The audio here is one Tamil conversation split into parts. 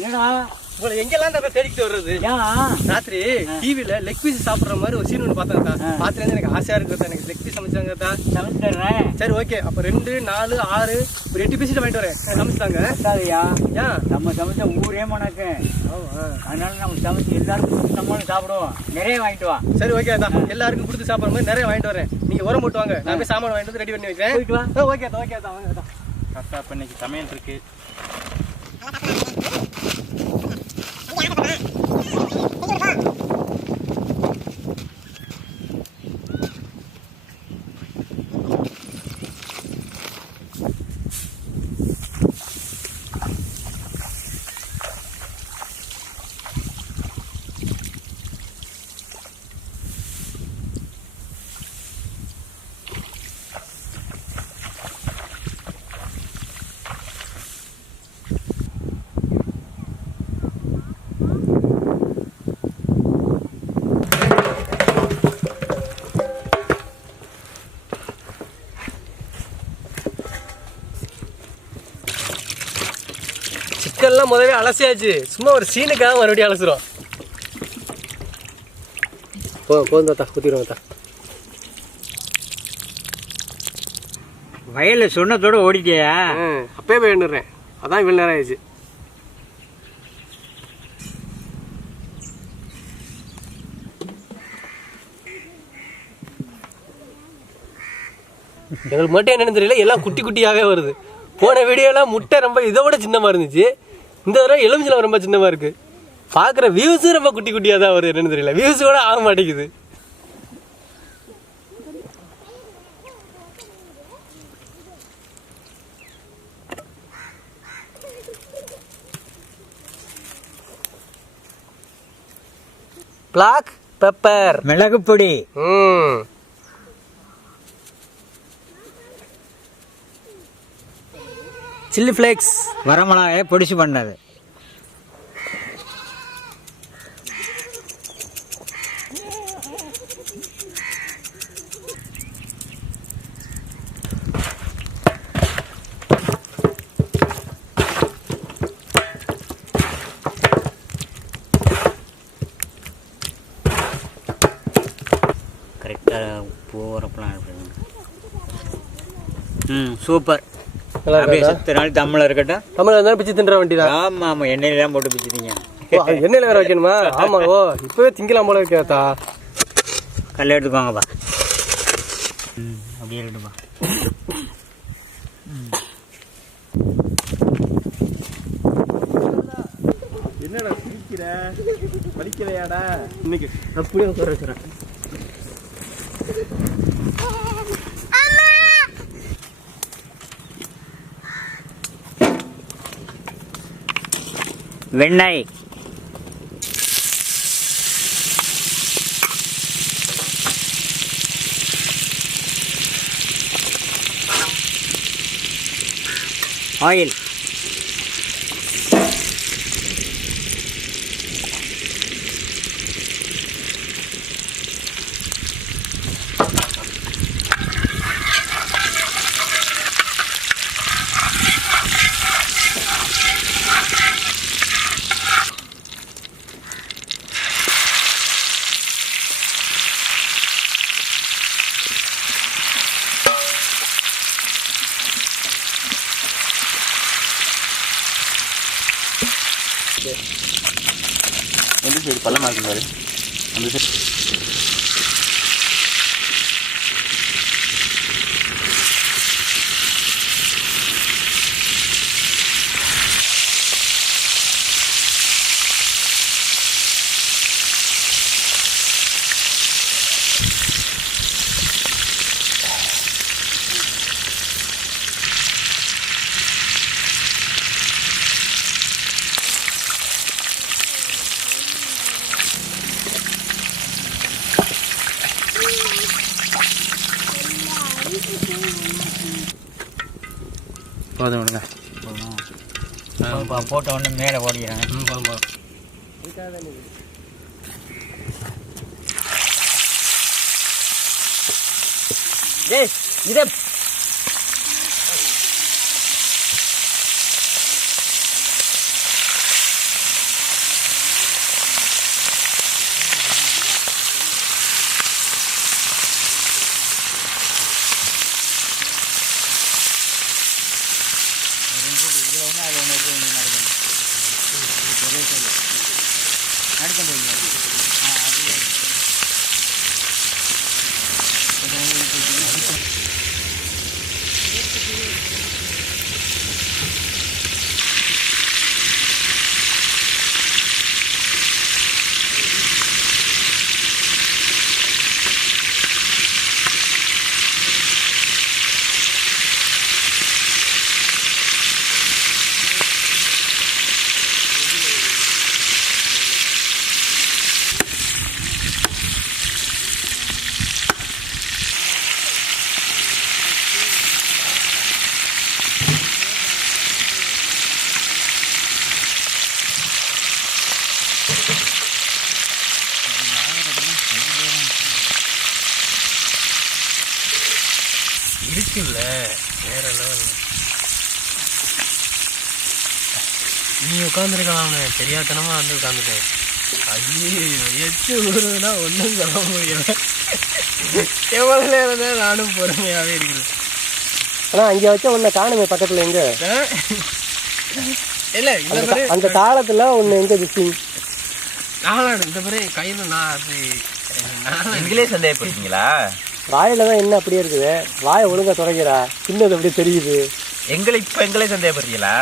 என்னடா உங்களை எங்கெல்லாம் தேடிக்கிட்டு வர்றது? ராத்திரி டிவில லெக் பீஸ் சாப்பிடுற மாதிரி ஒரு சீன் ஒன்று பார்த்தேன். பார்த்துலேருந்து எனக்கு ஆசையா இருக்கிறதா. எனக்கு லெக் பீஸ் சமைச்சாங்க. சமைச்சு தர்றேன். சரி ஓகே. அப்போ 2, 4, 6 ஒரு 8 பீஸ் வாங்கிட்டு வரேன். சமைச்சாங்க நம்ம சமைச்சா ஊரே மணக்கு. அதனால நம்ம சமைச்சு எல்லாருக்கும் நம்மளும் சாப்பிடுவோம். நிறைய வாங்கிட்டு வா. சரி ஓகே தான். எல்லாருக்கும் கொடுத்து சாப்பிட்ற மாதிரி நிறைய வாங்கிட்டு வரேன். நீங்க உரம் போட்டு வாங்க. நான் போய் சாமான் வாங்கிட்டு வந்து ரெடி பண்ணி வைக்கிறேன். ஓகே தான் ஓகே தான் வாங்க தான். கரெக்டாக இப்போ இன்னைக்கு சமையல் இருக்கு. சிக்கன்லாம் முதவே அலசியாச்சு. சும்மா ஒரு சீனுக்காக மறுபடியும் அலசுறோம். போதும் தாத்தா, குத்திடுவோம் தாத்தா. வயலில் சொன்னதோட ஓடிட்டியா? அப்பயே போய் எண்ணுறேன். அதான் இவ்வளோ நேரம் ஆயிடுச்சு. எங்களுக்கு மட்டும் என்னன்னு தெரியல, எல்லாம் குட்டி குட்டியாகவே வருது. போன வீடியோலாம் முட்டை ரொம்ப இதை விட சின்னமாக இருந்துச்சு. இந்த தடவை எலுமிச்சம்பழம் ரொம்ப சின்னமாக இருக்குது. பார்க்குற வியூஸும் ரொம்ப குட்டி குட்டியாக தான் வருது. என்னன்னு தெரியல, வியூஸ் கூட ஆக மாட்டேங்குது. பிளாக் பெப்பர், மிளகு பொடி, சில்லி ஃப்ளேக்ஸ், வரமிளகாயை பொடிச்சு பண்ணது, கரெக்டாக உப்பு உரப்பெல்லாம் சூப்பர். அப்படியே சத்து நாள் தமிழ் இருக்கட்டும். தமிழ் இருந்தாலும் பிச்சு தின்ற வேண்டியதான். ஆமாம் ஆமாம், எண்ணெயிலாம் போட்டு பிச்சுட்டீங்க. எண்ணெயில் வேற வைக்கணுமா? ஆமாம். ஓ இப்போவே திங்கலாம் போல இருக்காத்தா. கல்லை எடுத்துக்கோங்கப்பா. அப்படியே இருக்கட்டும்ப்பா. என்னடா சிரிக்கிற? படிக்கலையாடா? இன்னைக்கு அப்படியே உட்கார வைக்கிறேன். வெண்ணெய், ஆயில், எந்த சைடு பள்ளமாக இருக்கும் பாரு, அந்த சைடு. போதும் விடுங்க. போட்ட உடனே மேலே ஓடிக்கிறேன். போதும் போதும். இதை இருக்குல்ல வேற லெவல். நீ உட்காந்துருக்கலாம்னு தெரியாதனமா வந்து உட்காந்துட்டேன். ஐயோ எச்சு ஊறுதுன்னா ஒன்றும் சொல்ல முடியல. எவ்வளோ நேரம் தான் நானும் பொறுமையாகவே இருக்குது. ஆனால் அங்கே வச்சா ஒன்று காணுமே பக்கத்தில் எங்கே இல்லை இந்த மாதிரி அந்த தாளத்தில் ஒன்று எங்கே மிஸ்ஸிங் நாளாடு இந்த மாதிரி கையில் நான் அது நீங்களே சந்தேகப்படுறீங்களா? வாயில தான் என்ன அப்படியே இருக்குது, வாயை ஒழுங்கா தொடங்கிறா, சின்னது அப்படியே தெரியுது. எங்களே சந்தேகப்படுறீங்களா?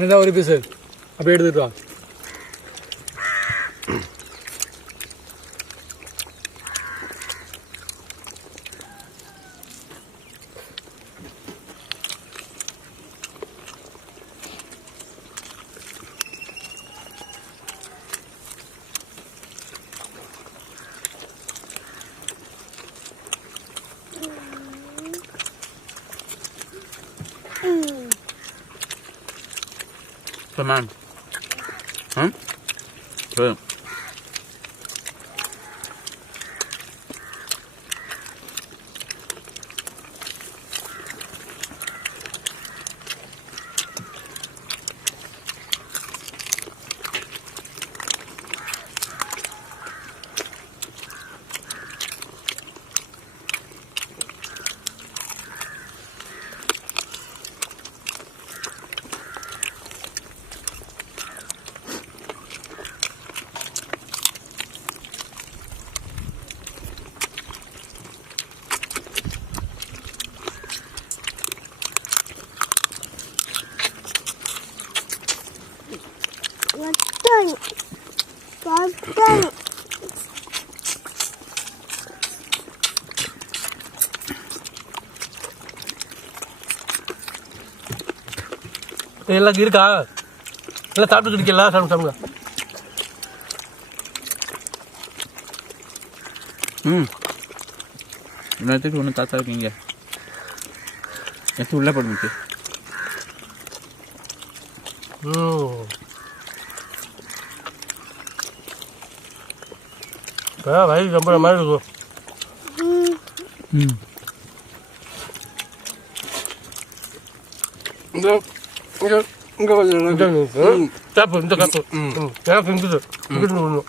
எனதான் ஒரு பீஸு அப்படியே எடுத்துட்டு வா. Teman, Good. எல்லாம் இருக்கா? எல்லாம் சாப்பிட்டு கிடைக்கலாம். சாப்பிடுங்க. இன்னத்துக்கு ஒன்று தாத்தா இருக்கீங்க. எடுத்து உள்ளே போடுங்க. வயிறு ரொம்ப மாதிரி இருக்கும். இங்கே கொஞ்சம் காப்பு இந்த காப்பு காப்பு இங்குது இங்கிட்டு ஒன்று.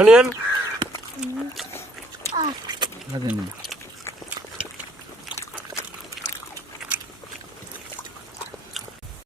Onion? Ada nih.